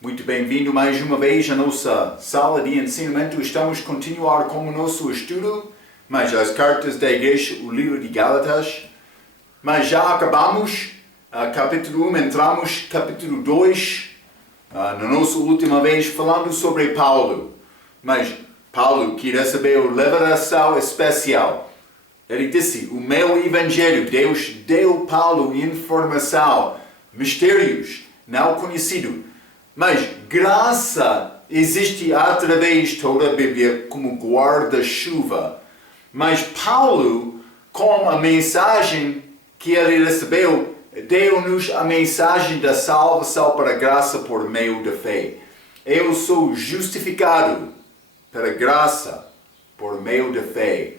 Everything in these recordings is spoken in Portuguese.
Muito bem-vindo mais uma vez à nossa sala de ensinamento. Estamos a continuar com o nosso estudo, mas as cartas da igreja, o livro de Gálatas. Mas já acabamos capítulo 1, entramos capítulo 2, na nossa última vez falando sobre Paulo. Mas Paulo que recebeu revelação especial. Ele disse, o meu evangelho, Deus deu Paulo informação, mistérios não conhecidos. Mas graça existe através de toda a Bíblia como guarda-chuva. Mas Paulo, com a mensagem que ele recebeu, deu-nos a mensagem da salvação para a graça por meio da fé. Eu sou justificado pela graça por meio da fé.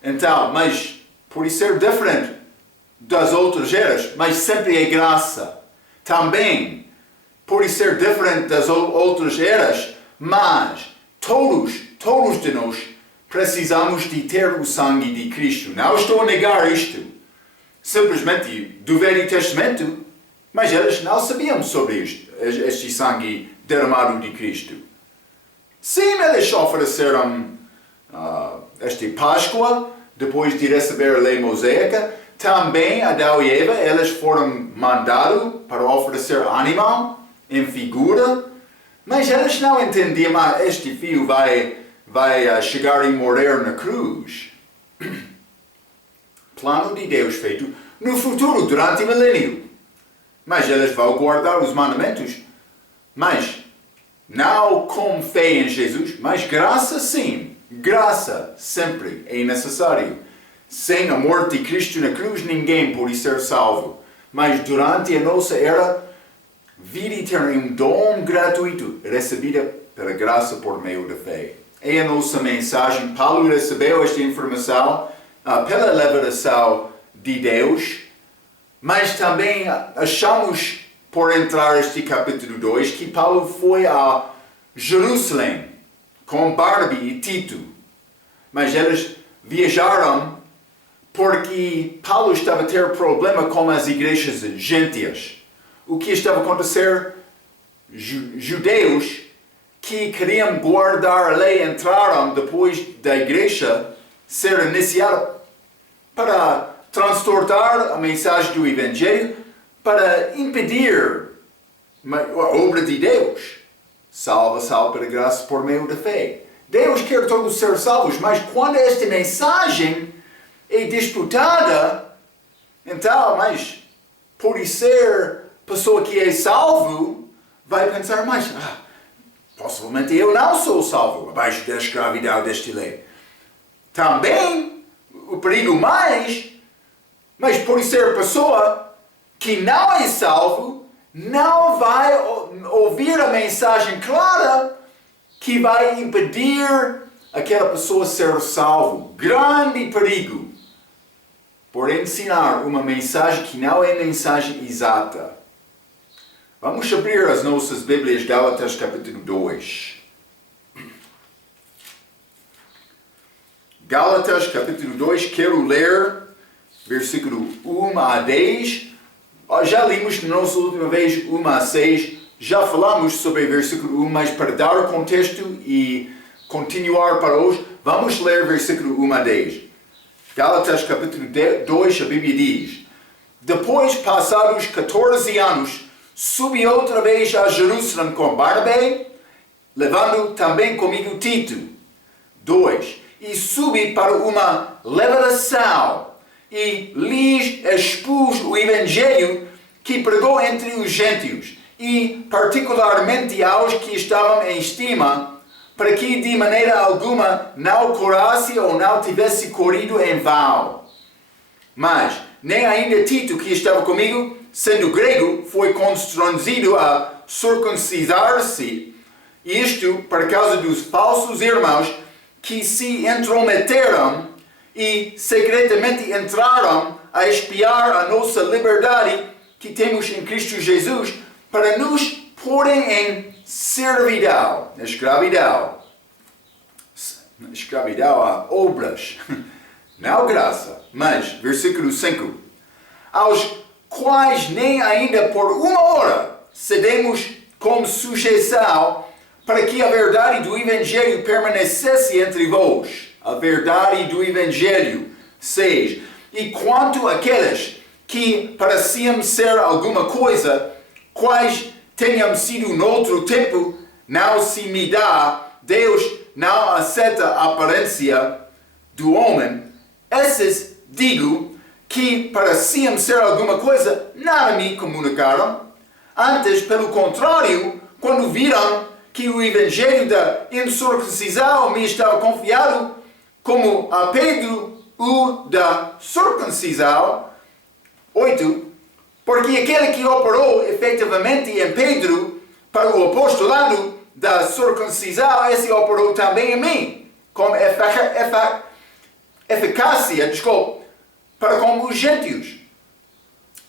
Então, mas por ser diferente das outras eras, mas sempre é graça. Também, por ser diferente das outras eras, mas todos de nós precisamos de ter o sangue de Cristo. Não estou a negar isto. Simplesmente do Velho Testamento, mas eles não sabiam sobre este sangue derramado de Cristo. Sim, eles ofereceram esta Páscoa, depois de receber a lei mosaica. Também Adão e Eva, eles foram mandados para oferecer animal em figura, mas eles não entendiam, este filho vai chegar e morrer na cruz. Plano de Deus feito no futuro, durante o milênio. Mas eles vão guardar os mandamentos. Mas não com fé em Jesus, mas graça sim. Graça sempre é necessário. Sem a morte de Cristo na cruz, ninguém pode ser salvo. Mas durante a nossa era, vida eterna é um dom gratuito, recebida pela graça por meio da fé. É a nossa mensagem. Paulo recebeu esta informação pela revelação de Deus, mas também achamos, por entrar neste capítulo 2, que Paulo foi a Jerusalém com Barnabé e Tito. Mas eles viajaram porque Paulo estava a ter problema com as igrejas gentias. O que estava a acontecer? Judeus que queriam guardar a lei entraram depois da igreja ser iniciada para transtornar a mensagem do Evangelho, para impedir a obra de Deus. Salvação pela graça por meio da fé. Deus quer todos ser salvos, mas quando esta mensagem é disputada, então, mas por ser pessoa que é salvo, vai pensar, mas possivelmente eu não sou salvo, abaixo da escravidão desta lei. Também, o perigo mas por ser pessoa que não é salvo, não vai ouvir a mensagem clara que vai impedir aquela pessoa ser salvo. Grande perigo por ensinar uma mensagem que não é mensagem exata. Vamos abrir as nossas Bíblias, Gálatas capítulo 2. Gálatas capítulo 2, quero ler versículo 1 a 10. Já limos na nossa última vez 1 a 6. Já falamos sobre o versículo 1, mas para dar o contexto e continuar para hoje, vamos ler versículo 1 a 10. Gálatas capítulo 2, a Bíblia diz: depois, passados 14 anos, subi outra vez a Jerusalém com Barnabé, levando também comigo Tito. 2. E subi para uma revelação e lhes expus o Evangelho que pregou entre os gentios, e particularmente aos que estavam em estima, para que de maneira alguma não corrasse ou não tivesse corrido em vão. Mas nem ainda Tito, que estava comigo, sendo grego, foi constrangido a circuncidar-se, isto por causa dos falsos irmãos que se intrometeram e secretamente entraram a espiar a nossa liberdade que temos em Cristo Jesus, para nos porem em servidão, escravidão a obras, não graça. Mas, versículo 5, aos quais nem ainda por uma hora cedemos como sujeição, para que a verdade do Evangelho permanecesse entre vós. A verdade do Evangelho 6. E quanto àqueles que pareciam ser alguma coisa, quais tenham sido noutro tempo, não se me dá, Deus não aceita a aparência do homem. Esses, digo, que pareciam ser alguma coisa, nada me comunicaram. Antes, pelo contrário, quando viram que o evangelho da incircuncisão me estava confiado, como a Pedro o da circuncisão. 8. Porque aquele que operou efetivamente em Pedro para o apostolado da circuncisão, esse operou também em mim, com eficácia, para com os gentios.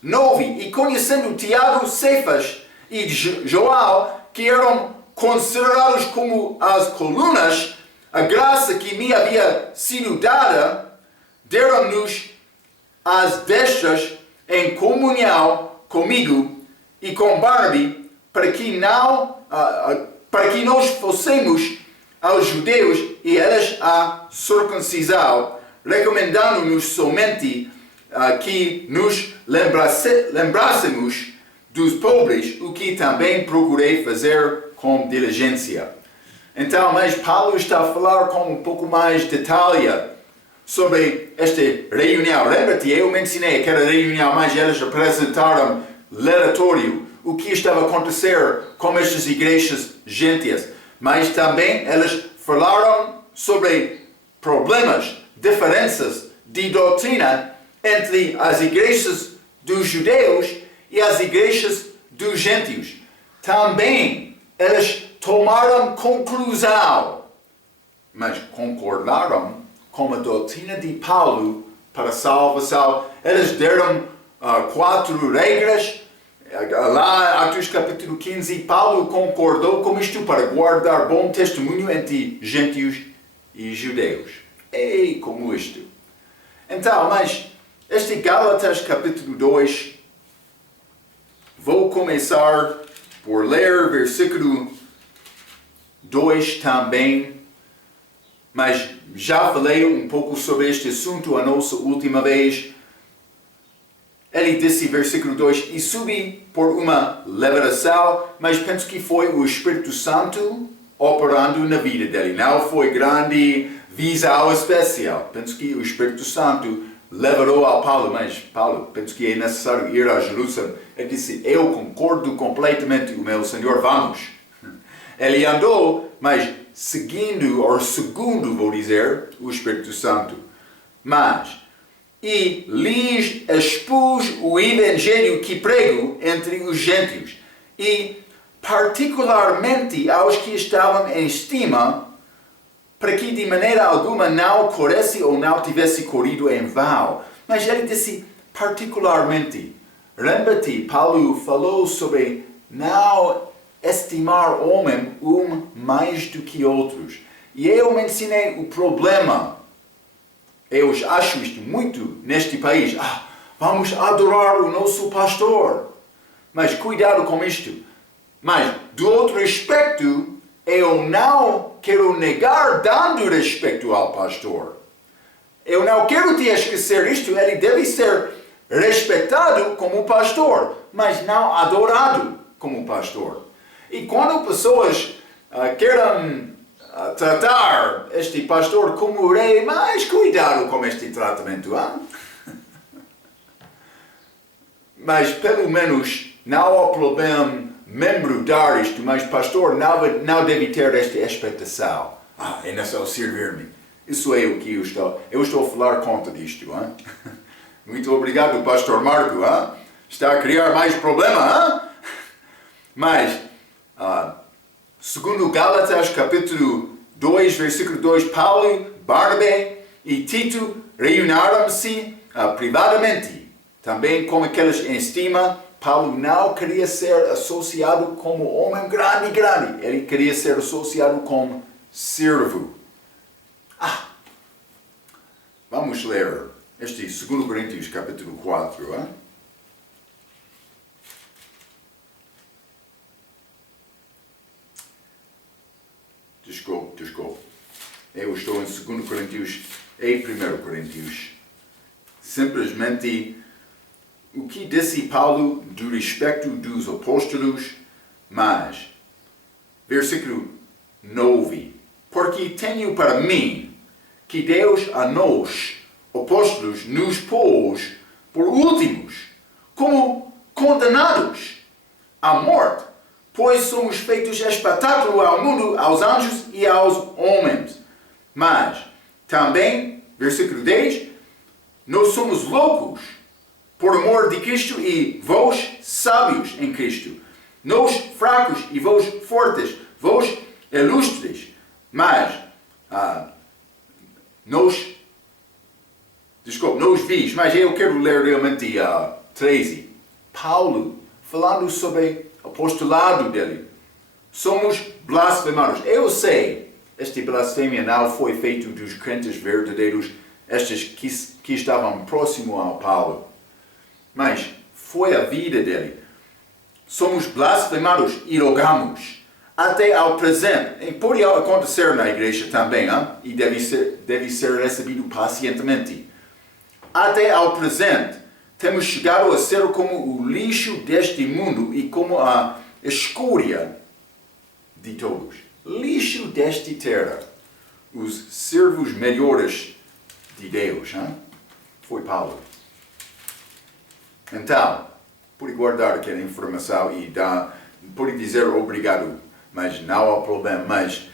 9. E conhecendo Tiago, Cefas e João, que eram considerados como as colunas, a graça que me havia sido dada, deram-nos as destras em comunhão comigo e com Barnabe, para que nós fossemos aos judeus e eles a circuncisão, recomendando-nos somente que nos lembrássemos dos pobres, o que também procurei fazer com diligência. Então, mas Paulo está a falar com um pouco mais de detalhe sobre esta reunião. Lembra-te, eu mencionei aquela reunião, mas eles apresentaram relatório, o que estava a acontecer com estas igrejas gentias. Mas também eles falaram sobre problemas, diferenças de doutrina entre as igrejas dos judeus e as igrejas dos gentios. Também eles tomaram conclusão, mas concordaram com a doutrina de Paulo para a salvação. Eles deram 4 regras. Lá, Atos capítulo 15, Paulo concordou com isto para guardar bom testemunho entre gentios e judeus. Ei, como isto. Então, mas este Gálatas capítulo 2, vou começar por ler versículo 2 também, mas já falei um pouco sobre este assunto a nossa última vez. Ele disse, versículo 2, e subi por uma revelação, mas penso que foi o Espírito Santo operando na vida dele. Não foi grande visão especial. Penso que o Espírito Santo levou a Paulo, mas Paulo, penso que é necessário ir a Jerusalém. Ele disse, eu concordo completamente com o meu Senhor, vamos. Ele andou, mas segundo, vou dizer, o Espírito Santo. E lhes expus o evangelho que prego entre os gentios, e particularmente aos que estavam em estima, para que de maneira alguma não corresse ou não tivesse corrido em vão. Mas ele disse particularmente. Lembra-te, Paulo falou sobre não estimar homem mais do que outros. E eu mencionei o problema. Eu acho isto muito neste país. Vamos adorar o nosso pastor. Mas cuidado com isto. Mas, do outro aspecto, eu não quero negar dando respeito ao pastor. Eu não quero te esquecer isto. Ele deve ser respeitado como pastor, mas não adorado como pastor. E quando pessoas querem tratar este pastor como rei, mas cuidado com este tratamento. Mas pelo menos não há problema membro dar isto, mas pastor não deve ter esta expectação. É necessário servir-me. Isso é o que eu estou a falar contra disto. Muito obrigado, pastor Marco. Está a criar mais problema. Mas, segundo Gálatas, capítulo 2, versículo 2, Paulo, Barnabe e Tito reuniram-se privadamente. Também com aqueles em estima, Paulo não queria ser associado como homem grande. Ele queria ser associado como servo. Vamos ler este 2 Coríntios, capítulo 4. estou em 2 Coríntios e 1 Coríntios. Simplesmente o que disse Paulo do respeito dos apóstolos, mas, versículo 9, porque tenho para mim que Deus a nós, apóstolos, nos pôs por últimos, como condenados à morte, pois somos feitos espetáculo ao mundo, aos anjos e aos homens. Mas, também, versículo 10, nós somos loucos por amor de Cristo e vós sábios em Cristo. Nós fracos e vós fortes, vós ilustres. Mas, nós vis, mas eu quero ler realmente 13. Paulo, falando sobre o apostolado dele. Somos blasfemados. Eu sei, esta blasfêmia não foi feita dos crentes verdadeiros, estes que estavam próximos ao Paulo. Mas foi a vida dele. Somos blasfemados e rogamos até ao presente. E pode acontecer na igreja também, e deve ser recebido pacientemente. Até ao presente, temos chegado a ser como o lixo deste mundo e como a escória de todos. Lixo desta terra. Os servos melhores de Deus. Foi Paulo. Então, pode guardar aquela informação e pode dizer obrigado, mas não há problema. Mas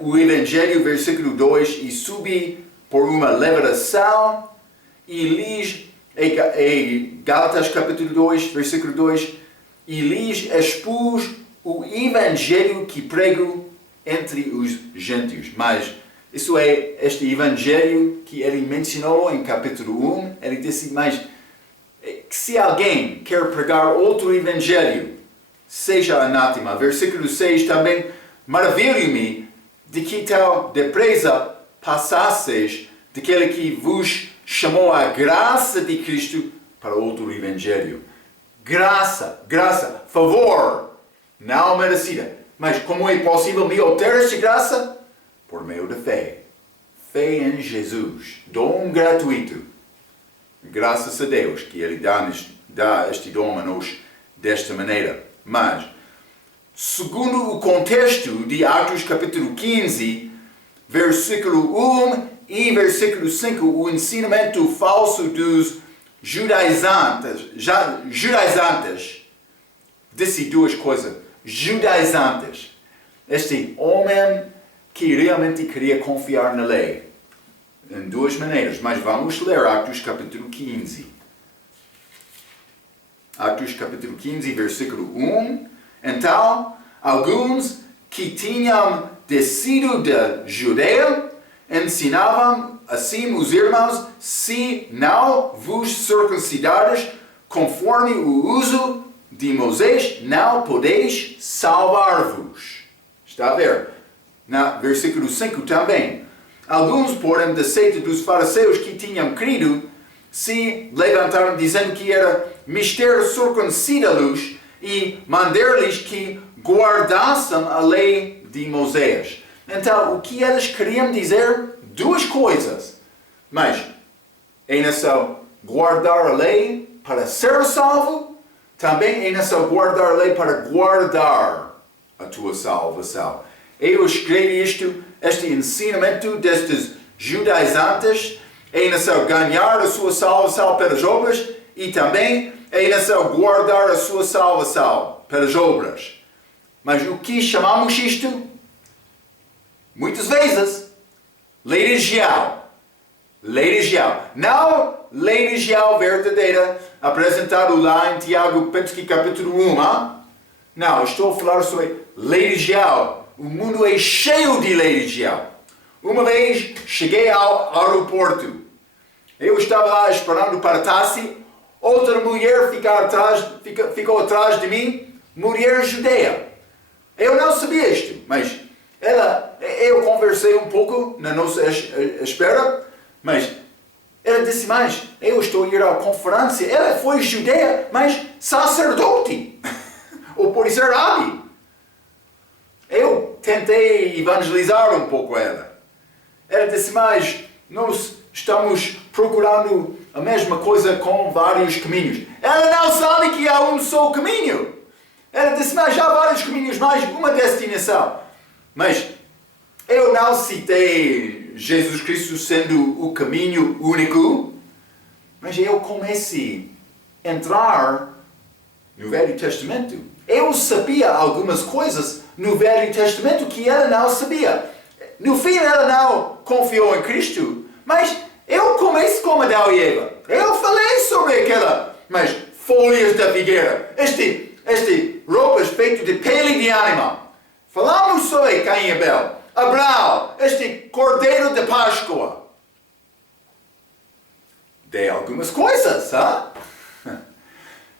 o Evangelho, versículo 2, e subi por uma leveração e lhes, Gálatas capítulo 2, versículo 2, e lhes expus o Evangelho que prego entre os gentios. Mas isso é este Evangelho que ele mencionou em capítulo 1, ele disse, mas que se alguém quer pregar outro evangelho, seja anátema. Versículo 6 também, maravilho-me de que tal depressa passasseis daquele que vos chamou a graça de Cristo para outro evangelho. Graça, favor, não merecida. Mas como é possível me obter esta graça? Por meio da fé. Fé em Jesus, dom gratuito. Graças a Deus que Ele dá este dom a nós desta maneira. Mas, segundo o contexto de Atos capítulo 15, versículo 1 e versículo 5, o ensinamento falso dos judaizantes disse duas coisas. Judaizantes. Este homem que realmente queria confiar na lei. Em duas maneiras, mas vamos ler Atos capítulo 15. Atos capítulo 15, versículo 1. Então, alguns que tinham descido da Judeia ensinavam assim os irmãos, se não vos circuncidares conforme o uso de Moisés, não podeis salvar-vos. Está a ver? Na versículo 5 também. Alguns, porém, da seita dos fariseus que tinham crido, se levantaram dizendo que era mister circuncidá-los e mandar-lhes que guardassem a lei de Moisés. Então, o que eles queriam dizer? Duas coisas. Mas, é necessário guardar a lei para ser salvo, também é necessário guardar a lei para guardar a tua salvação. Eu escrevi este ensinamento destes judaizantes, é necessário ganhar a sua salvação pelas obras e também é necessário guardar a sua salvação pelas obras. Mas o que chamamos isto? Muitas vezes, lei regial. Lei regial. Não lei regial verdadeira, apresentado lá em Tiago, penso que capítulo 1. Não, estou a falar sobre lei regial. O mundo é cheio de lei regial. Uma vez cheguei ao aeroporto. Eu estava lá esperando para táxi. Outra mulher ficou atrás de mim. Mulher judeia. Eu não sabia isto, mas eu conversei um pouco na nossa espera. Mas ela disse, mas eu estou a ir à conferência. Ela foi judeia, mas sacerdote. Ou pode ser rabi. Eu tentei evangelizar um pouco ela. Ela disse, mas nós estamos procurando a mesma coisa com vários caminhos. Ela não sabe que há um só caminho. Ela disse, mas há vários caminhos, mais uma destinação. Mas eu não citei Jesus Cristo sendo o caminho único, mas eu comecei a entrar no Velho Testamento. Eu sabia algumas coisas no Velho Testamento que ela não sabia. No fim, ela não confiou em Cristo, mas eu comecei como Adão e Eva. Eu falei sobre mas folhas da figueira, roupas feitas de pele de animal. Falamos sobre Caim e Abel. Abraão, cordeiro de Páscoa. Dei algumas coisas,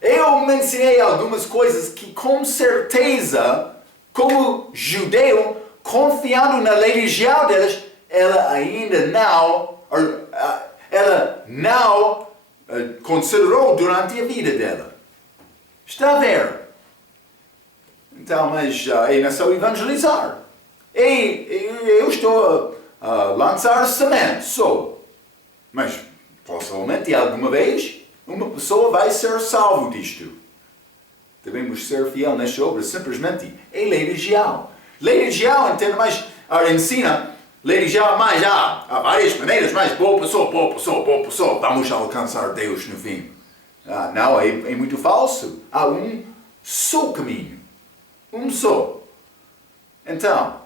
Eu mencionei algumas coisas que com certeza, como judeu, confiando na religião deles, ela ainda não considerou durante a vida dela. Está a ver? Então, mas é não evangelizar. Eu estou a lançar semente, mas possivelmente alguma vez uma pessoa vai ser salvo disto. Devemos ser fiel nesta obra, simplesmente é religião. Religião, entenda, mas ensina, religião mais, há várias maneiras, mas boa pessoa, vamos alcançar Deus no fim. Não, é muito falso. Há um só caminho. Um só. Então,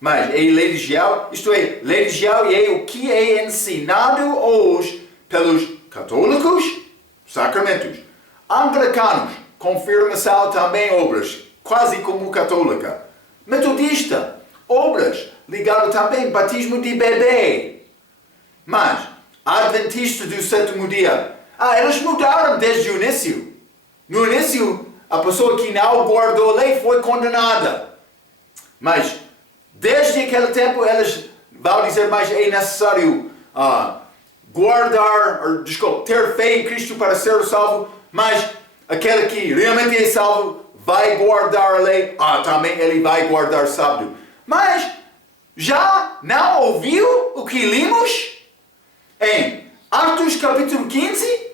mas é religião, isto é, religião é o que é ensinado hoje pelos católicos, sacramentos, anglicanos, confirmação também obras, quase como católica, metodista, obras, ligado também batismo de bebê, mas adventista do sétimo dia, eles mudaram desde o início. No início, a pessoa que não guardou a lei foi condenada, mas desde aquele tempo eles vão dizer, mas é necessário ter fé em Cristo para ser salvo, mas aquele que realmente é salvo vai guardar a lei, também ele vai guardar sábado. Mas já não ouviu o que lemos em Atos capítulo 15,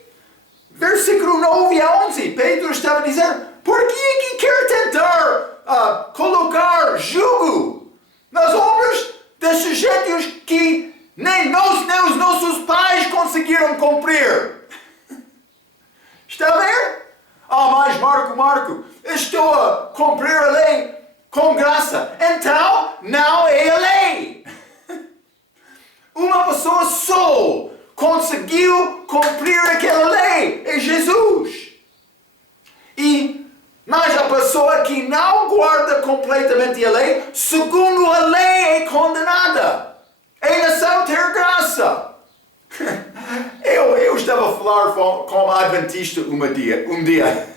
versículo 9 a 11? Pedro estava a dizer, por que quer tentar colocar jugo nas obras desses gentios que nem os nossos pais conseguiram cumprir? Está a ver? Mas Marco, estou a cumprir a lei com graça. Então, não é a lei. Uma pessoa só conseguiu cumprir aquela lei. É Jesus. Mas a pessoa que não guarda completamente a lei, segundo a lei, é condenada. É nação ter graça. Eu estava a falar com um adventista um dia.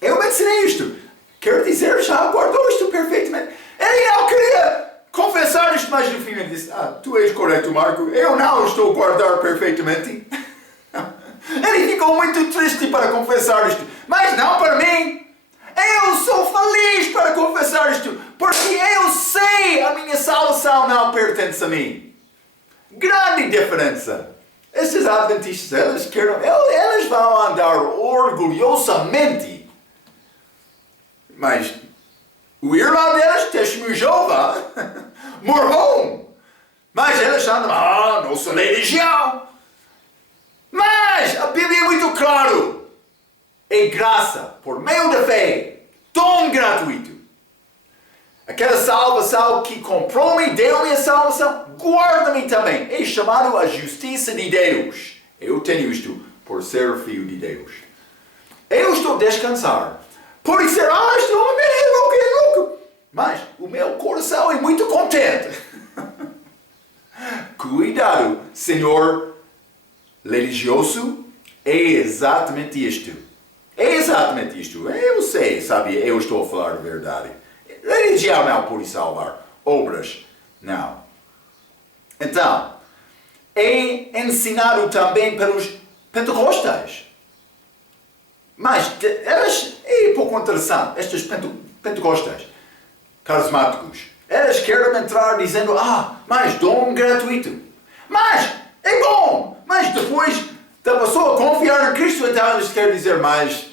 Eu mencionei isto. Quero dizer, já guardou isto perfeitamente. Ele não queria confessar isto, mas no fim ele disse, tu és correto, Marco. Eu não estou a guardar perfeitamente. Ele ficou muito triste para confessar isto. Mas não para mim. Eu sou feliz para confessar isto. Porque eu sei a minha salvação não pertence a mim. Grande diferença. Esses adventistas, eles vão andar orgulhosamente. Mas o irmão deles, testemunho de Jeová, mormon. Mas eles andam, nossa religião. Mas a Bíblia é muito claro. É graça, por meio da fé, dom gratuito. Aquela salvação que comprou-me, deu-me a salvação, guarda-me também. É chamado a justiça de Deus. Eu tenho isto por ser filho de Deus. Eu estou a descansar. Por dizer, estou louco. Mas o meu coração é muito contente. Cuidado, Senhor religioso, é exatamente isto. Eu sei, sabe, eu estou a falar a verdade. Religião não pode salvar. Obras, não. Então, é ensinado também pelos pentecostais. Mas é pouco interessante, estes pentecostais, carismáticos, Eles querem entrar dizendo, mas dom gratuito. Mas é bom, mas depois da pessoa confiar em Cristo, então eles querem dizer, mas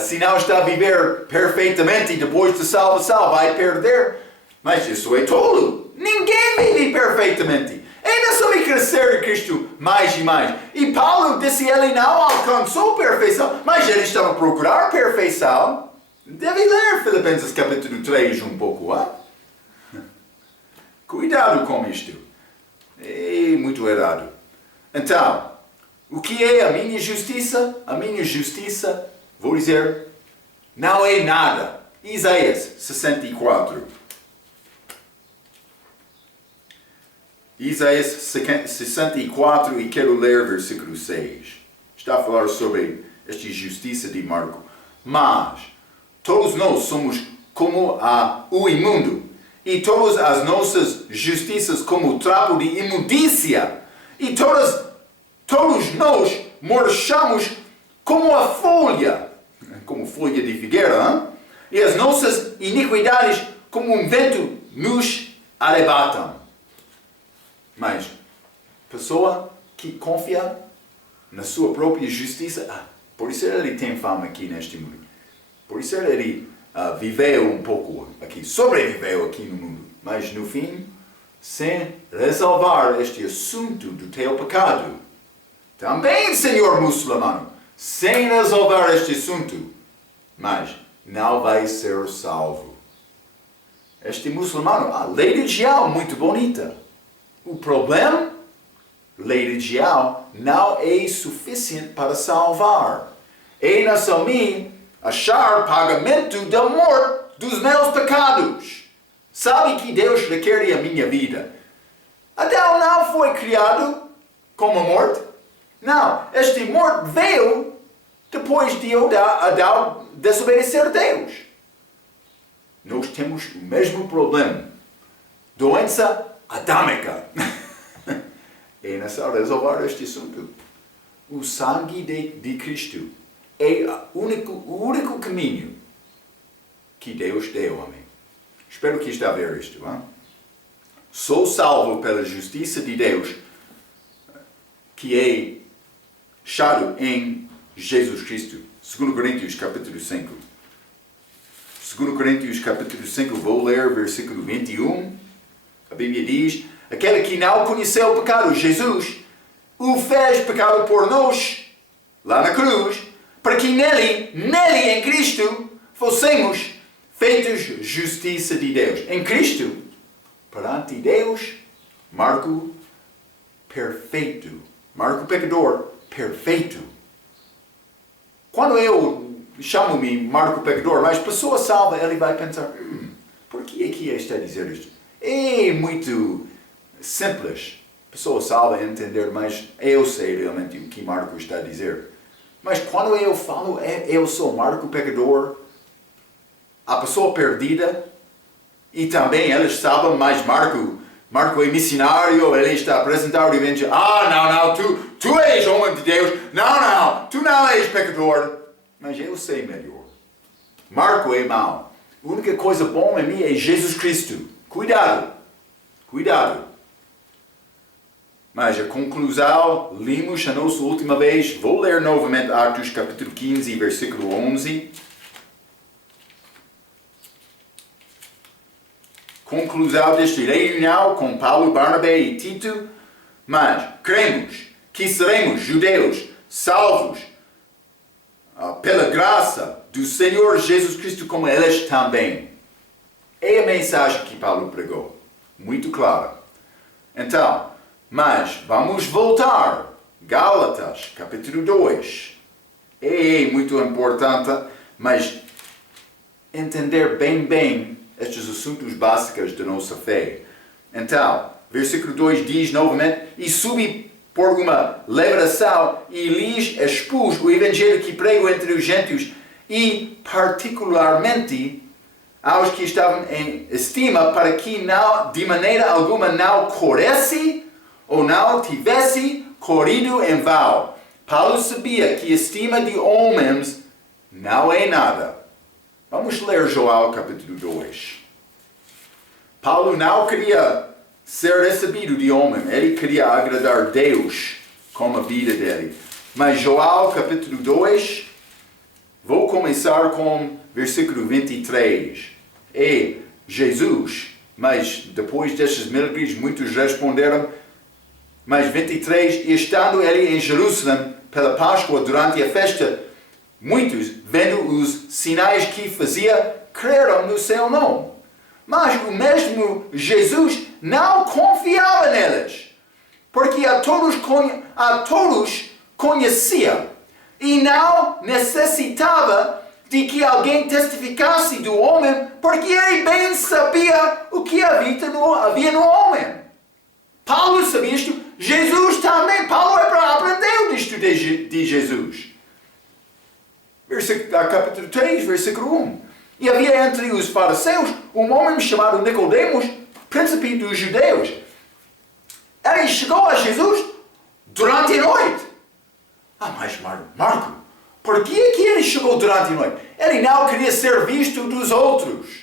se não está a viver perfeitamente e depois de salvação vai perder. Mas isso é tolo. Ninguém vive perfeitamente. Ainda sobre crescer em Cristo mais e mais. E Paulo disse que ele não alcançou perfeição, mas ele estava a procurar perfeição. Deve ler Filipenses capítulo 3 um pouco, Cuidado com isto. É muito errado. Então, o que é a minha justiça? A minha justiça, vou dizer, não é nada. Isaías 64. Isaías 64 e quero ler versículo 6. Está a falar sobre esta justiça de Marco. Mas todos nós somos como o imundo, e todas as nossas justiças como trapo de imundícia, e todos nós murchamos como a folha de figueira, e as nossas iniquidades como um vento nos arrebatam. Mas, pessoa que confia na sua própria justiça, por isso ele tem fama aqui neste mundo. Por isso ele viveu um pouco aqui, sobreviveu aqui no mundo. Mas no fim, sem resolver este assunto do teu pecado. Também, senhor muçulmano, sem resolver este assunto, mas não vai ser salvo. Este muçulmano, a lei religião muito bonita. O problema, lei religião, não é suficiente para salvar. É na mim achar pagamento da morte dos meus pecados. Sabe que Deus requer a minha vida. Adão não foi criado como morte. Não, este morte veio depois de Adão desobedecer a Deus. Nós temos o mesmo problema. Doença adâmica. É necessário resolver este assunto. O sangue de Cristo é o único caminho que Deus deu a mim. Espero que está a ver isto. Sou salvo pela justiça de Deus, que é achado em Jesus Cristo. 2 Coríntios capítulo 5. 2 Coríntios capítulo 5, vou ler versículo 21. A Bíblia diz, aquele que não conheceu o pecado, Jesus, o fez pecado por nós, lá na cruz, para que nele, em Cristo, fossemos feitos justiça de Deus. Em Cristo, perante Deus, Marco perfeito. Marco pecador, perfeito. Quando eu chamo-me Marco pecador, mas pessoa salva, ele vai pensar, por que é que está a dizer isto? É muito simples. Pessoa salva entender, mas eu sei realmente o que Marco está a dizer. Mas quando eu falo, eu sou Marco pecador, a pessoa perdida, e também eles sabem, mas Marco é missionário, ele está a apresentar o evangelho. Não, tu és homem de Deus. Não, tu não és pecador. Mas eu sei melhor. Marco é mau. A única coisa boa em mim é Jesus Cristo. Cuidado. Mas a conclusão, lemos a nossa última vez. Vou ler novamente Atos capítulo 15, versículo 11. Conclusão desta reunião com Paulo, Barnabé e Tito. Mas cremos que seremos judeus salvos pela graça do Senhor Jesus Cristo como eles também. É a mensagem que Paulo pregou. Muito clara. Então, mas vamos voltar. Gálatas, capítulo 2. É muito importante, mas entender bem estes assuntos básicos da nossa fé. Então, versículo 2 diz novamente, e subi por uma levação e lhes expus o evangelho que prego entre os gentios e particularmente aos que estavam em estima, para que não, de maneira alguma não corresse ou não tivesse corrido em vão. Paulo sabia que a estima de homens não é nada. Vamos ler Joel capítulo 2. Paulo não queria ser recebido de homem. Ele queria agradar Deus com a vida dele. Mas João capítulo 2, vou começar com versículo 23. E Jesus, mas depois destes milagres, muitos responderam, mas 23, e estando ele em Jerusalém pela Páscoa durante a festa, muitos, vendo os sinais que fazia, creram no seu nome. Mas o mesmo Jesus não confiava neles, porque a todos conhecia e não necessitava de que alguém testificasse do homem, porque ele bem sabia o que havia no homem. Paulo sabia isto, Jesus também. Paulo aprendeu isto de Jesus. Capítulo 3, versículo 1. E havia entre os fariseus um homem chamado Nicodemos, príncipe dos judeus. Ele chegou a Jesus durante a noite. Mas Marco, por que ele chegou durante a noite? Ele não queria ser visto dos outros.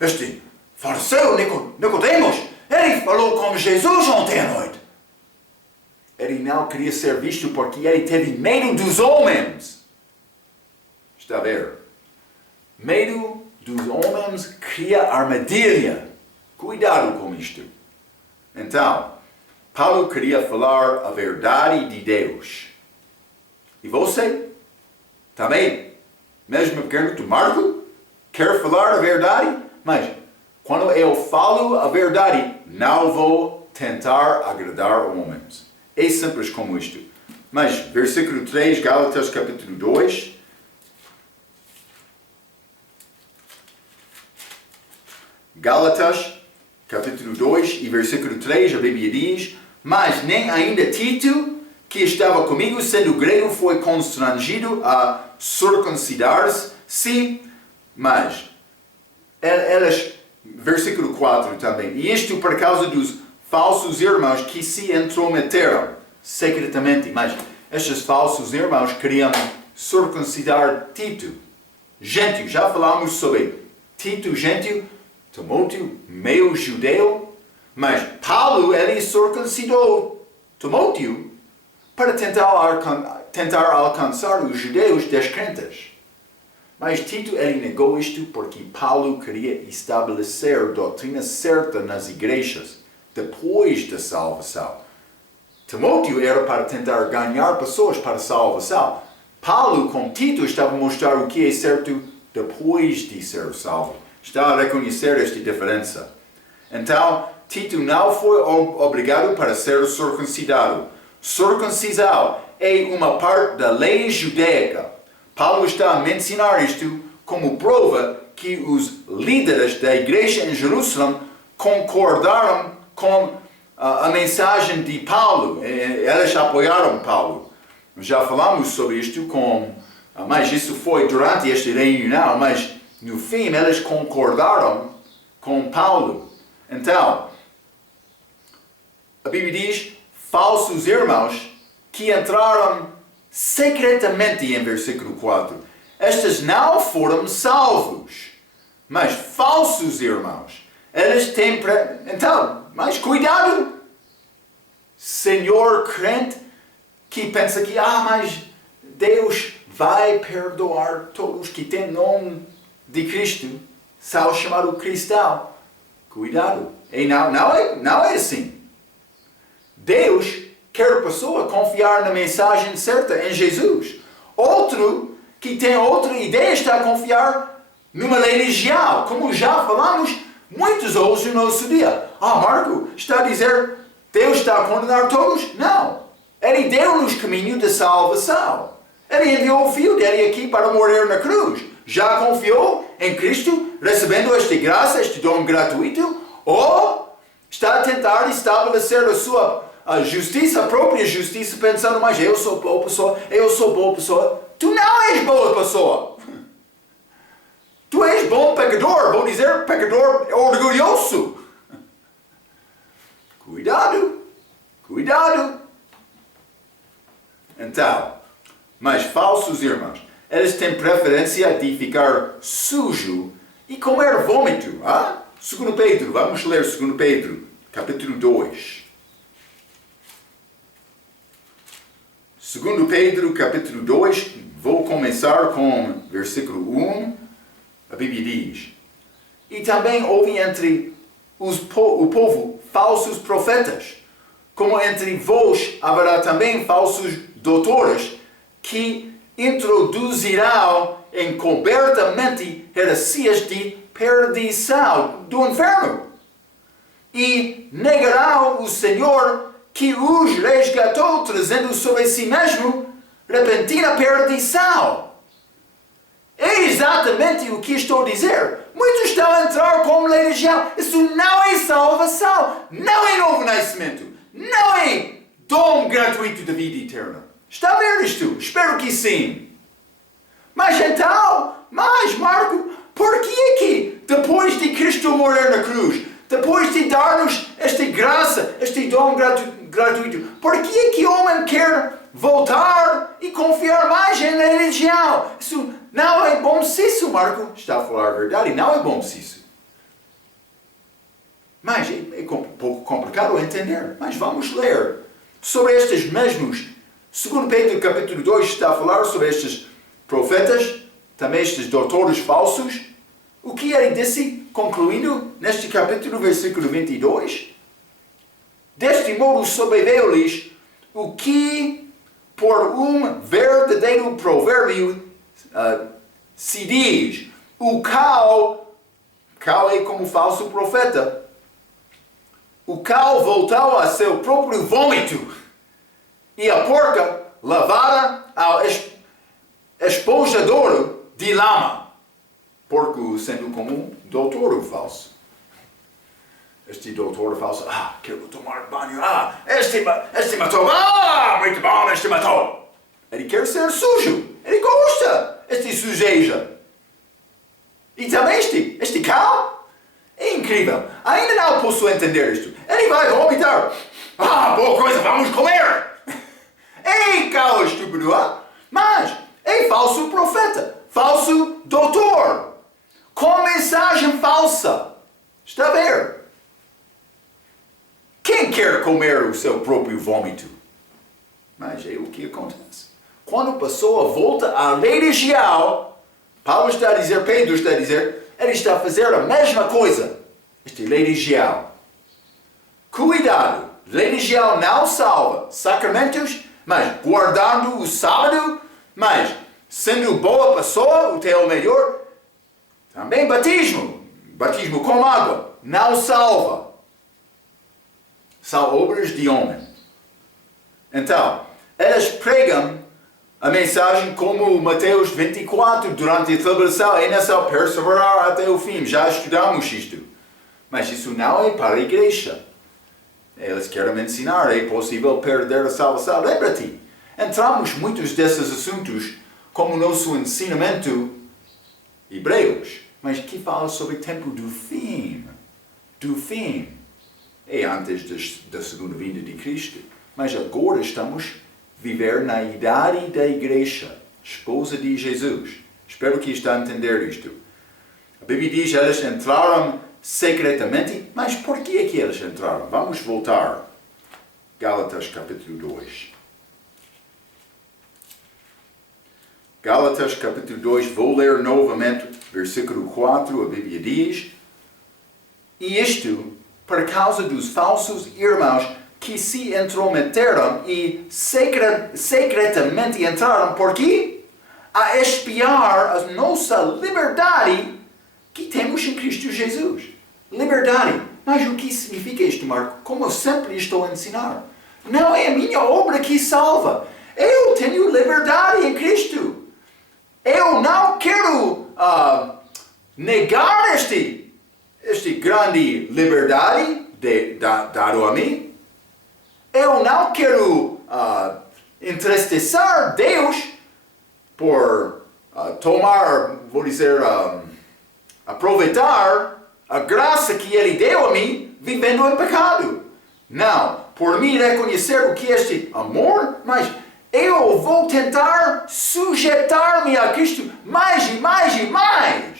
Este fariseu Nicodemos, ele falou com Jesus ontem à noite. Ele não queria ser visto porque ele teve medo dos homens. Está a ver? Medo dos homens cria armadilha. Cuidado com isto. Então, Paulo queria falar a verdade de Deus. E você? Também? Mesmo pergunto, Marco, quer falar a verdade? Mas, quando eu falo a verdade, não vou tentar agradar homens. É simples como isto. Mas, versículo 3, Gálatas capítulo 2. Gálatas, capítulo 2 e versículo 3, a Bíblia diz, mas nem ainda Tito, que estava comigo, sendo grego, foi constrangido a circuncidar-se, mas, versículo 4 também, e isto por causa dos falsos irmãos que se intrometeram secretamente, mas estes falsos irmãos queriam circuncidar Tito, gentio, já falamos sobre Tito, gentio, Timóteo, meio judeu, mas Paulo, ele circuncidou Timóteo para tentar alcançar os judeus descrentes. Mas Tito, ele negou isto porque Paulo queria estabelecer doutrina certa nas igrejas depois da salvação. Timóteo era para tentar ganhar pessoas para a salvação. Paulo, com Tito, estava a mostrar o que é certo depois de ser salvo. Está a reconhecer esta diferença. Então, Tito não foi obrigado para ser circuncidado. Circuncisão é uma parte da lei judaica. Paulo está a mencionar isto como prova que os líderes da igreja em Jerusalém concordaram com a mensagem de Paulo. Eles apoiaram Paulo. Já falamos sobre isto, mas isso foi durante esta reunião, mas no fim, eles concordaram com Paulo. Então, a Bíblia diz, falsos irmãos que entraram secretamente em versículo 4. Estes não foram salvos, mas falsos irmãos. Eles têm... Então, mas cuidado! Senhor crente que pensa que, mas Deus vai perdoar todos que têm nome de Cristo, são chamados cristão. Cuidado. E não é assim. Deus quer a pessoa confiar na mensagem certa em Jesus. Outro que tem outra ideia está a confiar numa religião. Como já falamos muitos hoje no nosso dia. Marco, está a dizer Deus está a condenar todos? Não. Ele deu-nos caminho da salvação. Ele enviou o Filho dele aqui para morrer na cruz. Já confiou em Cristo, recebendo esta graça, este dom gratuito? Ou está a tentar estabelecer a justiça, a própria justiça, pensando, mas eu sou boa pessoa. Tu não és boa pessoa. Tu és bom pecador, vou dizer pecador orgulhoso. Cuidado. Então, mas falsos irmãos, eles têm preferência de ficar sujo e comer vômito. 2 Pedro, vamos ler 2 Pedro, capítulo 2. 2 Pedro, capítulo 2, vou começar com versículo 1, a Bíblia diz: E também houve entre o povo falsos profetas, como entre vós haverá também falsos doutores, que introduzirão encobertamente heresias de perdição do inferno, e negarão o Senhor que os resgatou, trazendo sobre si mesmo repentina perdição. É exatamente o que estou a dizer. Muitos estão a entrar como religião. Isso não é salvação, não é novo nascimento, não é dom gratuito da vida eterna. Está a ver isto? Espero que sim. Mas então, Marco, por que depois de Cristo morrer na cruz, depois de dar-nos esta graça, este dom gratuito, por que o homem quer voltar e confiar mais em religião? Isso não é bom senso, Marco. Está a falar a verdade, não é bom senso. Mas é um pouco complicado entender. Mas vamos ler sobre estes mesmos. 2 Pedro capítulo 2 está a falar sobre estes profetas, também estes doutores falsos. O que ele disse, concluindo neste capítulo, versículo 22? Deste modo sobreveu-lhes o que por um verdadeiro provérbio se diz: o cal é como falso profeta. O cal voltou a seu próprio vômito, e a porca lavada ao esponjadouro de lama. Porco sendo como doutor falso. Este doutor falso, quero tomar banho, este matou, muito bom, este matou. Ele quer ser sujo, ele gosta, este sujeja. E também este cal é incrível, ainda não posso entender isto. Ele vai vomitar, boa coisa, vamos comer. Ei, cal estúpido, mas é falso profeta, falso doutor, com mensagem falsa. Está a ver? Quem quer comer o seu próprio vômito? Mas é o que acontece. Quando a pessoa volta à religião, Paulo está a dizer, Pedro está a dizer, ele está a fazer a mesma coisa. Esta é religião. Cuidado, religião não salva. Sacramentos, mas guardando o sábado, mas sendo boa pessoa, o teu melhor. Também batismo com água, não salva. São obras de homem. Então, eles pregam a mensagem como Mateus 24, durante a tribulação, é necessário perseverar até o fim. Já estudamos isto. Mas isso não é para a igreja. Eles querem ensinar, é possível perder a salvação. Lembra-te, entramos muitos desses assuntos como nosso ensinamento hebreus, mas que fala sobre o tempo do fim. Do fim. É antes da segunda vinda de Cristo. Mas agora estamos a viver na idade da igreja, esposa de Jesus. Espero que está a entender isto. A Bíblia diz que eles entraram secretamente, mas por que é que eles entraram? Vamos voltar. Gálatas capítulo 2. Gálatas capítulo 2, vou ler novamente, versículo 4, a Bíblia diz: E isto por causa dos falsos irmãos que se intrometeram e secretamente entraram, por quê? A espiar a nossa liberdade que temos em Cristo Jesus. Liberdade. Mas o que significa isto, Marco? Como eu sempre estou a ensinar. Não é a minha obra que salva. Eu tenho liberdade em Cristo. Eu não quero negar este grande liberdade dado a mim. Eu não quero entristecer Deus por tomar, vou dizer, aproveitar a graça que Ele deu a mim vivendo em pecado. Não, por mim reconhecer o que é este amor, mas eu vou tentar sujeitar-me a Cristo mais e mais e mais.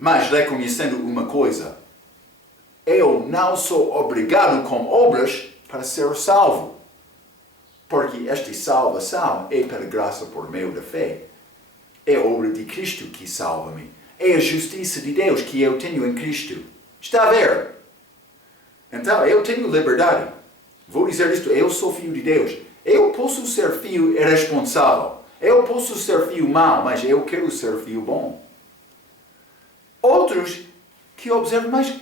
Mas reconhecendo uma coisa, eu não sou obrigado com obras para ser salvo. Porque esta salvação é pela graça por meio da fé. É a obra de Cristo que salva-me. É a justiça de Deus que eu tenho em Cristo. Está a ver? Então, eu tenho liberdade. Vou dizer isto, eu sou filho de Deus. Eu posso ser filho irresponsável. Eu posso ser filho mau, mas eu quero ser filho bom. Outros que observam, mas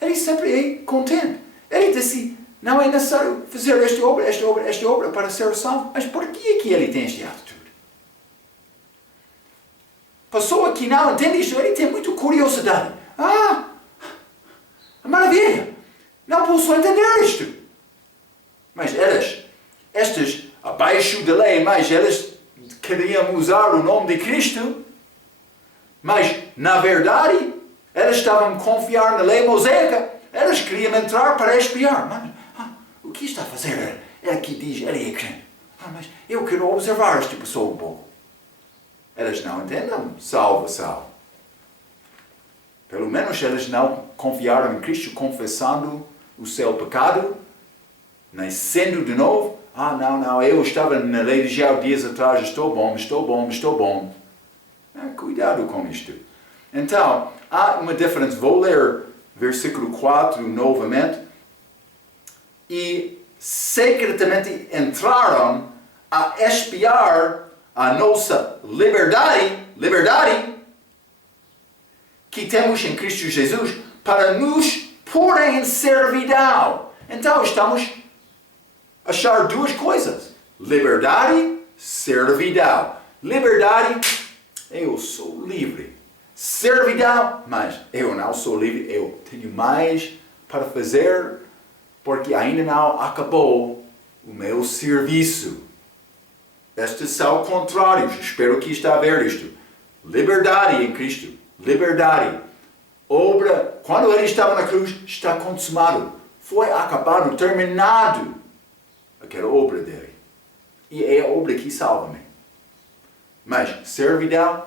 ele sempre é contente. Ele disse, não é necessário fazer esta obra para ser salvo. Mas por que ele tem esta atitude? Pessoa que não entende isto, ele tem muita curiosidade. Maravilha! Não posso entender isto. Mas estas abaixo da lei, mas elas queriam usar o nome de Cristo, mas na verdade elas estavam a confiar na lei mosaica, elas queriam entrar para espiar. Mas o que está a fazer? Ele que diz, ele é crente. Mas eu quero observar esta pessoa um pouco. Elas não entendem salvação. Pelo menos elas não confiaram em Cristo, confessando o seu pecado, nascendo de novo. Não, eu estava na lei de há dias atrás, estou bom. Cuidado com isto. Então, há uma diferença. Vou ler versículo 4 novamente. E secretamente entraram a espiar a nossa liberdade que temos em Cristo Jesus para nos pôr em servidão. Então, estamos a achar duas coisas. Liberdade, servidão. Liberdade, eu sou livre. Servidão, mas eu não sou livre. Eu tenho mais para fazer porque ainda não acabou o meu serviço. Estes são contrários. Espero que está a ver isto. Liberdade em Cristo. Liberdade. Obra, quando ele estava na cruz, está consumado. Foi acabado, terminado. Aquela obra dele. E é a obra que salva-me. Mas, servidão,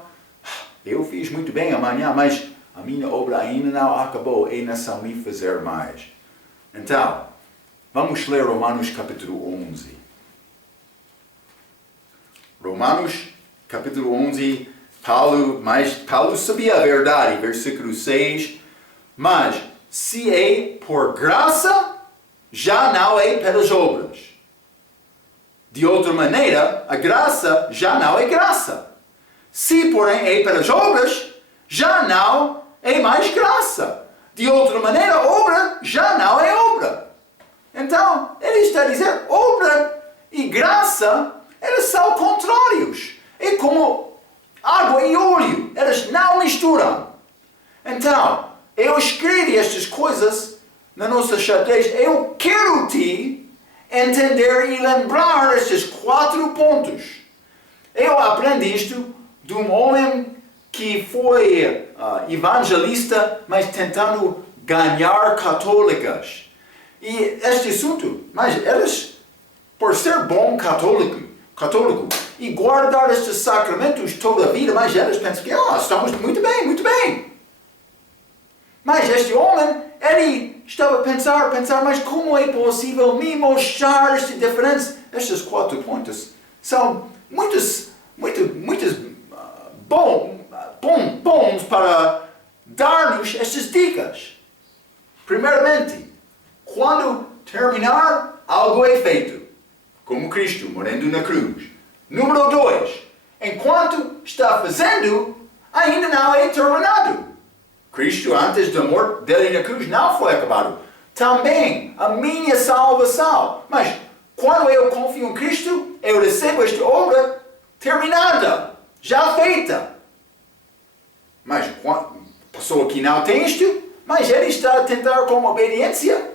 eu fiz muito bem amanhã, mas a minha obra ainda não acabou. É necessário me fazer mais. Então, vamos ler Romanos capítulo 11. Romanos capítulo 11, Paulo sabia a verdade, versículo 6, mas se é por graça, já não é pelas obras. De outra maneira, a graça já não é graça. Se, porém, é pelas obras, já não é mais graça. De outra maneira, obra já não é obra. Então, ele está a dizer, obra e graça, eles são contrários. É como água e óleo. Eles não misturam. Então, eu escrevi estas coisas na nossa xadrez. Eu quero te entender e lembrar estes 4 pontos. Eu aprendi isto de um homem que foi evangelista, mas tentando ganhar católicas. E este assunto, mas eles, por ser bom católico, e guardar estes sacramentos toda a vida, mas eles pensam que estamos muito bem. Mas este homem, ele estava a pensar, mas como é possível me mostrar esta diferença? Estes 4 pontos são muitos bons para dar-nos estas dicas. Primeiramente, quando terminar, algo é feito, como Cristo morrendo na cruz. Número 2, enquanto está fazendo, ainda não é terminado. Cristo, antes da morte dele na cruz, não foi acabado. Também a minha salvação. Mas quando eu confio em Cristo, eu recebo esta obra terminada, já feita. Mas a pessoa que não tem isto, mas ele está a tentar com obediência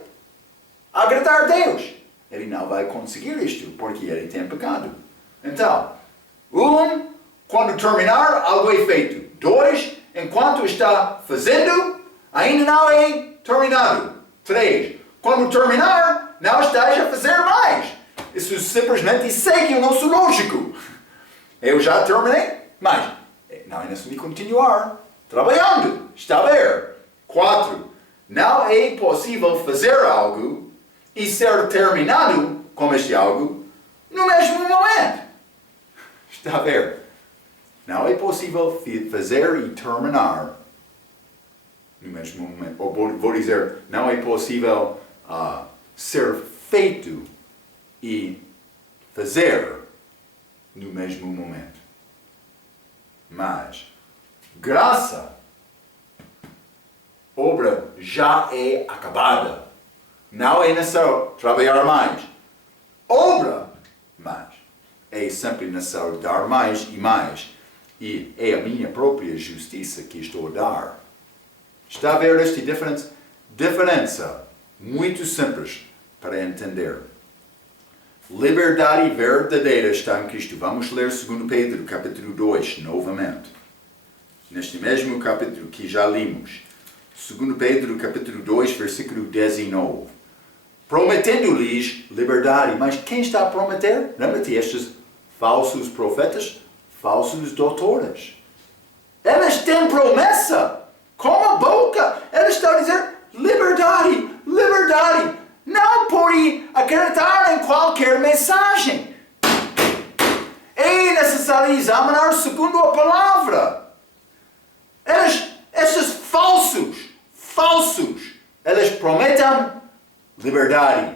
agradar a Deus. Ele não vai conseguir isto, porque ele tem pecado. Então, 1, quando terminar, algo é feito. 2, enquanto está fazendo, ainda não é terminado. 3, quando terminar, não esteja a fazer mais. Isso simplesmente segue o nosso lógico. Eu já terminei, mas não é necessário continuar. trabalhando. Está a ver? 4. Não é possível fazer algo e ser terminado com este algo no mesmo momento. Está a ver? Não é possível fazer e terminar no mesmo momento. Ou vou dizer, não é possível ser feito e fazer no mesmo momento. Mas, graça, obra já é acabada. Não é necessário trabalhar mais. Obra, mas é sempre necessário dar mais e mais. E é a minha própria justiça que estou a dar. Está a ver esta diferença? Diferença muito simples para entender. Liberdade verdadeira está em Cristo. Vamos ler 2 Pedro, capítulo 2, novamente. Neste mesmo capítulo que já limos. 2 Pedro, capítulo 2, versículo 19. Prometendo-lhes liberdade. Mas quem está a prometer? Lembra-te, estes falsos profetas, falsos doutores. Eles têm promessa. Com a boca, eles estão a dizer liberdade, liberdade. Não pode acreditar em qualquer mensagem. É necessário examinar segundo a palavra. Esses falsos, eles prometem liberdade.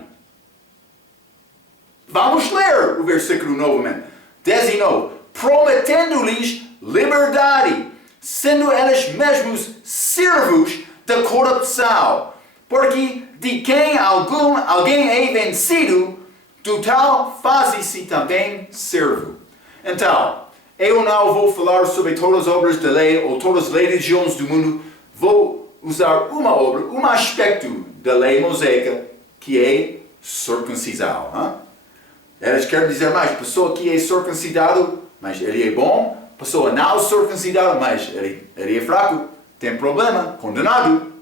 Vamos ler o versículo novamente. 19. Prometendo-lhes liberdade, sendo eles mesmos servos da corrupção. Porque de quem alguém é vencido, do tal faz-se também servo. Então, eu não vou falar sobre todas as obras da lei ou todas as religiões do mundo. Vou usar uma obra, um aspecto da lei mosaica, que é circuncisão. Eles querem dizer mais, pessoa que é circuncidado, mas ele é bom. Pessoa não circuncidada, mas ele é fraco, tem problema, condenado.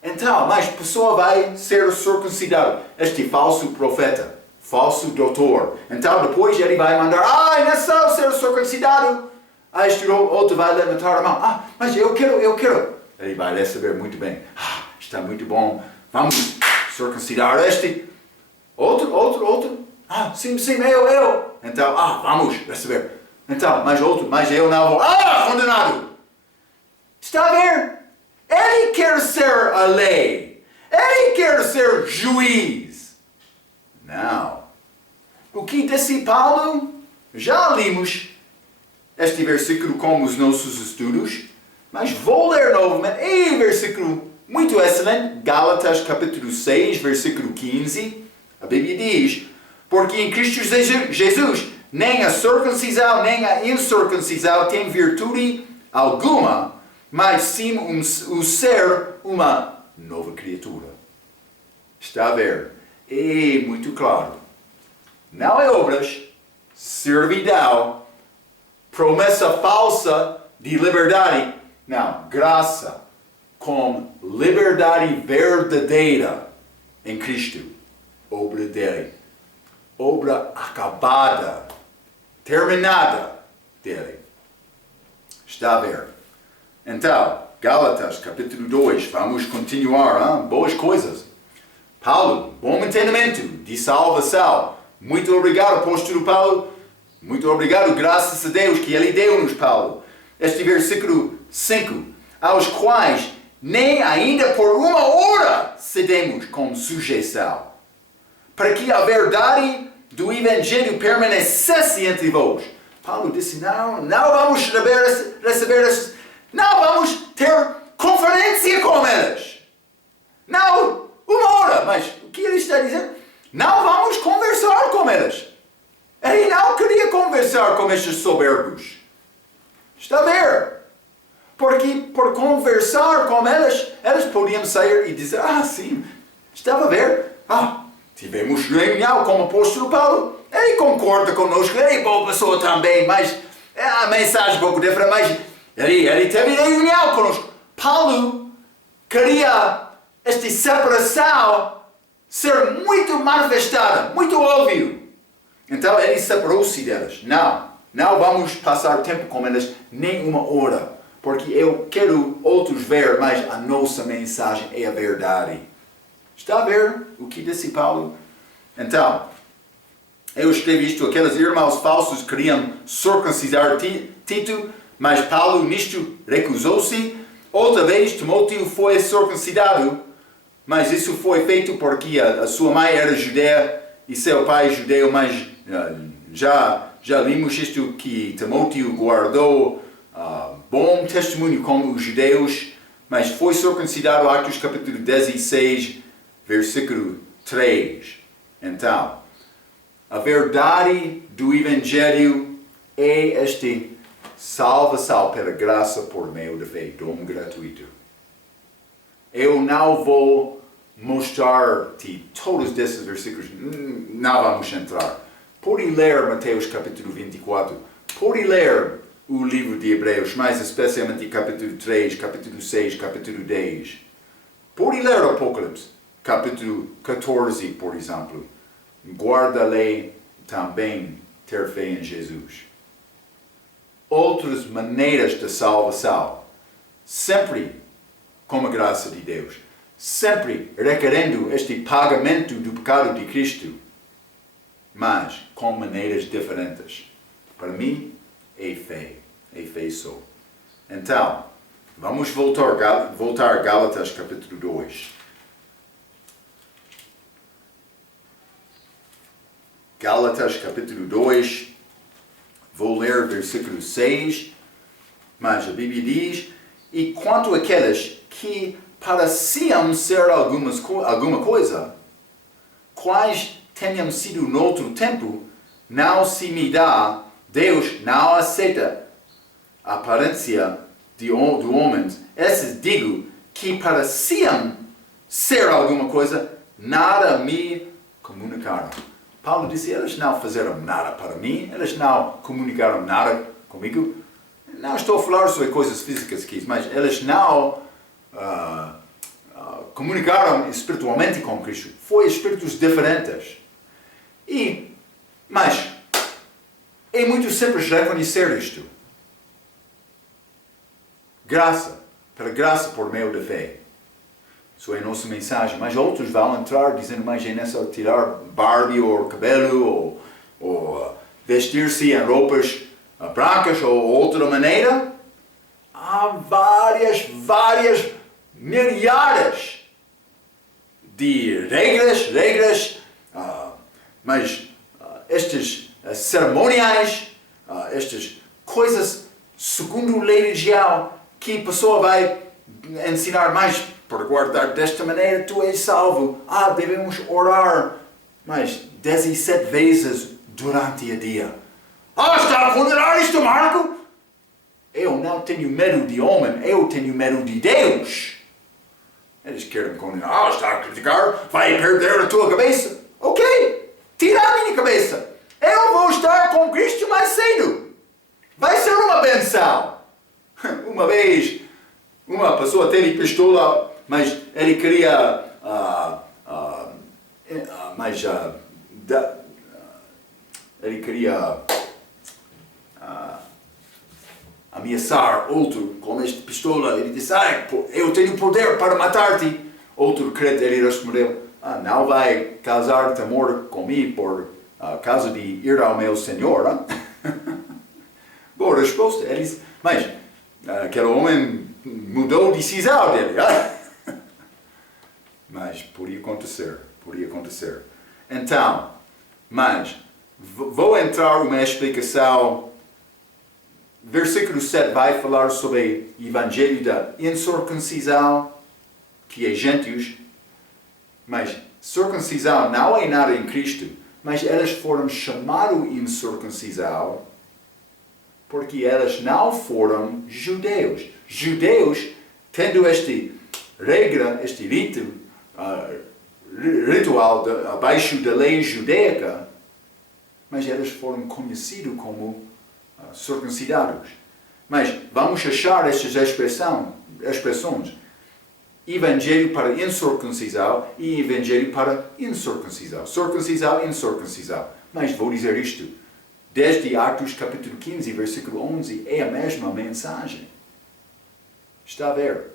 Então, mas a pessoa vai ser circuncidada. Este falso profeta, falso doutor. Então, depois ele vai mandar, é necessário ser circuncidado. Este outro vai levantar a mão. Mas eu quero. Ele vai receber muito bem. Está muito bom. Vamos circuncidar este. Outro. Sim, eu. Então, vamos receber. Então, mais outro, mas eu não vou. Condenado! Está a ver? Ele quer ser a lei. Ele quer ser juiz. Não. O que disse Paulo? Já limos este versículo com os nossos estudos, mas vou ler novamente. É um versículo muito excelente. Gálatas capítulo 6, versículo 15. A Bíblia diz, porque em Cristo Jesus nem a circuncisão nem a incircuncisão tem virtude alguma, mas sim o ser uma nova criatura. Está a ver? É muito claro. Não é obras, servidão, promessa falsa de liberdade. Não, graça com liberdade verdadeira em Cristo. Obra dele. Obra acabada, terminada dele. Está a ver? Então, Gálatas, capítulo 2, vamos continuar, boas coisas. Paulo, bom entendimento de salvação. Muito obrigado, apóstolo Paulo. Muito obrigado, graças a Deus que ele deu-nos, Paulo. Este versículo 5, aos quais nem ainda por uma hora cedemos com sujeição, para que a verdade do Evangelho permanecesse entre vós. Paulo disse, não vamos receber esses, não vamos ter conferência com eles. Não, uma hora, mas o que ele está dizendo? Não vamos conversar com eles. Ele não queria conversar com estes soberbos. Está a ver? Porque por conversar com eles, eles podiam sair e dizer, sim, estava a ver, tivemos reunião com o apóstolo Paulo, ele concorda conosco, ele é boa pessoa também, mas a mensagem é um pouco diferente, mas ele teve reunião conosco. Paulo queria esta separação ser muito manifestada, muito óbvio. Então ele separou-se deles. Não vamos passar tempo com eles nem uma hora. porque eu quero outros ver, mas a nossa mensagem é a verdade. Está a ver o que disse Paulo? Então, eu escrevi isto, aqueles irmãos falsos queriam circuncidar Tito, mas Paulo nisto recusou-se. Outra vez Timóteo foi circuncidado, mas isso foi feito porque a sua mãe era judeia e seu pai judeu, mas já vimos isto que Timóteo guardou bom testemunho como os judeus, mas foi circuncidado, Atos capítulo 16, versículo 3. Então, a verdade do Evangelho é este salvação pela graça por meio da fé, dom gratuito. Eu não vou mostrar-te todos esses versículos, não vamos entrar. Pode ler Mateus capítulo 24, pode ler o livro de Hebreus, mais especialmente capítulo 3, capítulo 6, capítulo 10. Pode ler Apocalipse, capítulo 14, por exemplo. Guarda a lei também ter fé em Jesus. Outras maneiras de salvação, sempre com a graça de Deus, sempre requerendo este pagamento do pecado de Cristo, mas com maneiras diferentes. Para mim, é fé só. Então, vamos voltar a Gálatas capítulo 2. Gálatas capítulo 2, vou ler versículo 6, mas a Bíblia diz: e quanto àqueles que pareciam ser alguma coisa, quais tenham sido noutro tempo, não se me dá, Deus não aceita a aparência do homem. Esses digo que pareciam ser alguma coisa, nada me comunicaram. Paulo disse, eles não fizeram nada para mim, eles não comunicaram nada comigo. Não estou a falar sobre coisas físicas aqui, mas eles não comunicaram espiritualmente com Cristo. Foi espíritos diferentes. Mas é muito simples reconhecer isto. Pela graça por meio da fé. Isso é a nossa mensagem. Mas outros vão entrar dizendo, mas é necessário tirar barba ou cabelo, ou vestir-se em roupas brancas ou outra maneira. Há várias milhares de regras, mas estas cerimoniais, estas coisas segundo a lei religião, que a pessoa vai ensinar mais por guardar desta maneira, tu és salvo. Devemos orar, mas 17 vezes durante o dia. Está a condenar isto, Marco? Eu não tenho medo de homem, eu tenho medo de Deus. Eles querem condenar, está a criticar, vai perder a tua cabeça. Ok, tira a minha cabeça. Eu vou estar com Cristo mais cedo. Vai ser uma benção. Uma vez, uma pessoa teve pistola, mas ele queria ameaçar outro com esta pistola. Ele disse, eu tenho poder para matar-te. Outro crente, ele respondeu, não vai causar temor comigo por causa de ir ao meu Senhor. Boa resposta. Ele disse, mas aquele homem mudou de decisão dele. Mas podia acontecer. Então, mas vou entrar uma explicação. Versículo 7 vai falar sobre o evangelho da incircuncisão, que é gentios. Mas circuncisão não é nada em Cristo, mas eles foram chamados incircuncisão porque eles não foram judeus. Judeus, tendo este regra, este ritual abaixo da lei judaica, mas eles foram conhecidos como circuncidados. Mas vamos achar estas expressões. Evangelho para incircuncisão e evangelho para incircuncisão. Circuncisão, incircuncisão. Mas vou dizer isto. Desde Atos capítulo 15, versículo 11, é a mesma mensagem. Está a ver?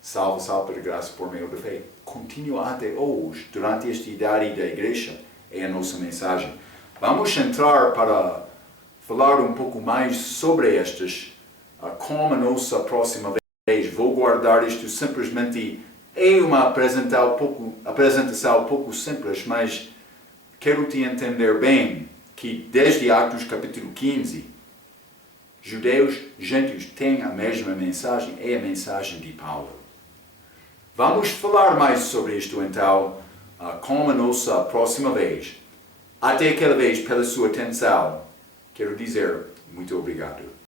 Salva de graça por meio da fé. Continua até hoje, durante esta idade da igreja, é a nossa mensagem. Vamos entrar para falar um pouco mais sobre estas, como a nossa próxima vez. Vou guardar isto simplesmente, é uma apresentação um pouco simples, mas quero te entender bem que desde Atos capítulo 15, judeus, gentios têm a mesma mensagem, é a mensagem de Paulo. Vamos falar mais sobre isto então, com a nossa próxima vez. Até aquela vez, pela sua atenção, quero dizer muito obrigado.